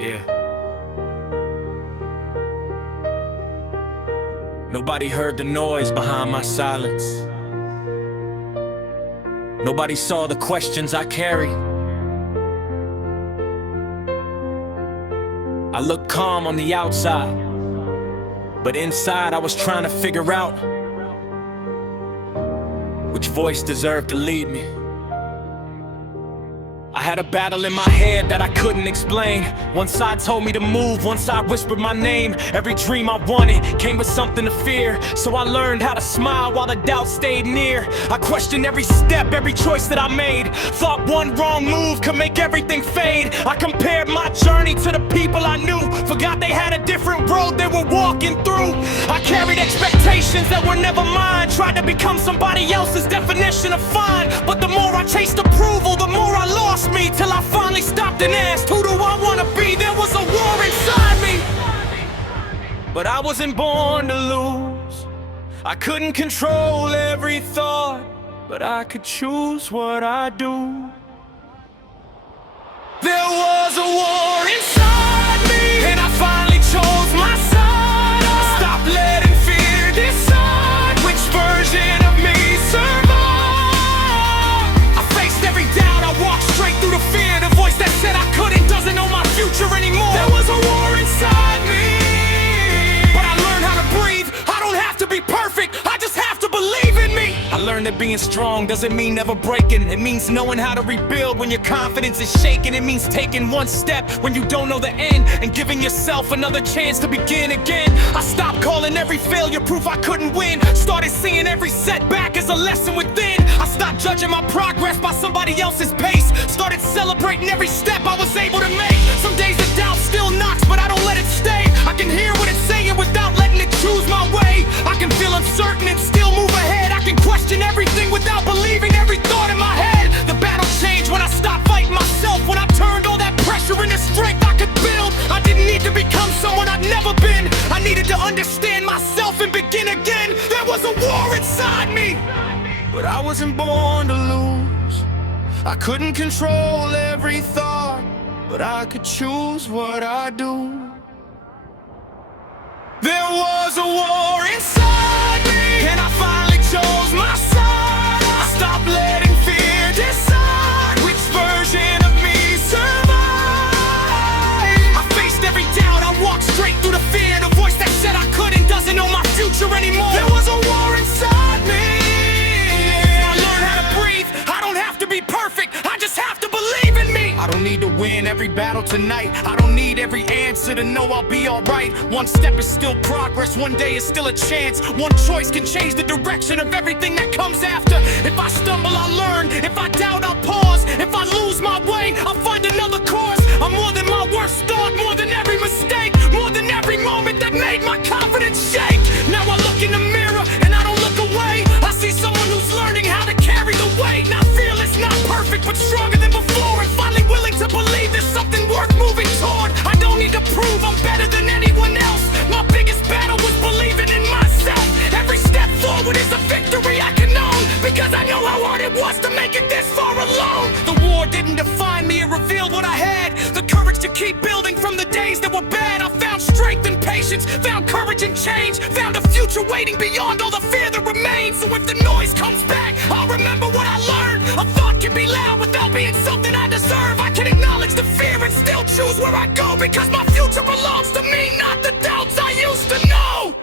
Yeah. Nobody heard the noise behind my silence. Nobody saw the questions I carried. I looked calm on the outside, but inside I was trying to figure out which voice deserved to lead me. I had a battle in my head that I couldn't explain. One side told me to move, one side whispered my name. Every dream I wanted came with something to fear, so I learned how to smile while the doubt stayed near. I questioned every step, every choice that I made. Thought one wrong move could make everything fade. I compared my journey to the people I knew, forgot they had a different road they were walking through. I carried expectations that were never mine, tried to become somebody else's definition of fine. But the more I chased approval, the more I lost me, till I finally stopped and asked, who do I wanna be? There was a war inside me, but I wasn't born to lose. I couldn't control every thought, but I could choose what I do. There was a war inside me, and I finally chose my side. I stopped letting fear decide which version of me survive. I faced every doubt, I walked straight through the fear. The voice that said I couldn't doesn't know my future anymore. There was a war inside me, but I learned how to breathe. I don't have to be perfect, I just have to believe in me. I learned that being strong doesn't mean never breaking. It means knowing how to rebuild when your confidence is shaken. It means taking one step when you don't know the end, and giving yourself another chance to begin again. I stopped calling every failure proof I couldn't win. Started seeing every setback as a lesson within. I stopped judging my progress by somebody else's pace. Started celebrating every step I was able to make. Some days the doubt still knocks, but I don't let it stay. I can hear what it's saying without letting it choose my way. I can feel uncertain and still move ahead. I can question everything without believing every thought in my head. The battle changed when I stopped fighting myself, when I turned all that pressure into strength I could build. I didn't need to become someone I'd never been. I needed to understand myself and begin again. There was a war inside me, but I wasn't born to lose. I couldn't control every thought, but I could choose what I do. There was a war inside me, and I finally chose my side. I stopped letting fear decide which version of me survive. I faced every doubt, I walked straight through the fear. The voice that said I couldn't doesn't know my future anymore. There was a war inside me. I learned how to breathe. I don't have to be perfect, I just have to believe in me. I don't need to win every battle tonight. I don't need every answer to know I'll be alright. One step is still progress, one day is still a chance. One choice can change the direction of everything that comes after. If I stumble, I'll learn. If I doubt, I'll pause. If I lose my way, I'll find another course. I'm more than my worst thought, more than every mistake, more than every moment that made my confidence shake. Now I look in the mirror and I don't look away. I see someone who's learning how to carry the weight. Not fearless, not perfect, but stronger than before, and finally willing to believe there's something worth moving toward. I don't need to prove I'm better than anyone else. My biggest battle was believing in myself. Every step forward is a victory I can own, because I know how hard it was to make it this far alone. The war didn't define me, it revealed what I had. The courage to keep building from the days that were bad. I found strength and patience, found courage and change, found a future waiting beyond all the fear that remains. So if the noise comes back, I'll remember what I learned. A thought can be loud without being something I deserve. I can acknowledge the fear and still choose where I go, because my future belongs to me, not the doubts I used to know.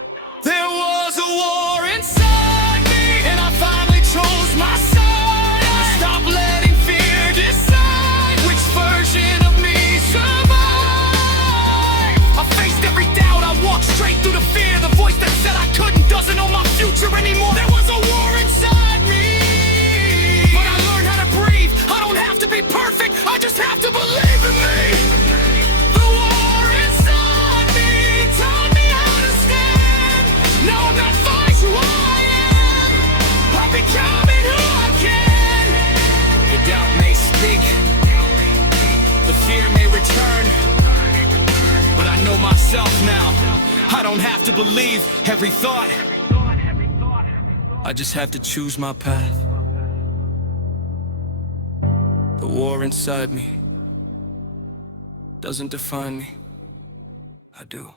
There was a war inside me, and I finally chose my side. I stopped letting fear decide which version of me survive. I faced every doubt, I walked straight through the fear. The voice that said I couldn't doesn't know my future anymore. There was a war inside me, but I learned how to breathe. I don't have to be perfect, I just have to believe in me. The war inside me taught me how to stand. Now I'm not fine who I am, I'm becoming who I can. The doubt may speak, the fear may return, but I know myself now. I don't have to believe every thought, I just have to choose my path. The war inside me doesn't define me. I do.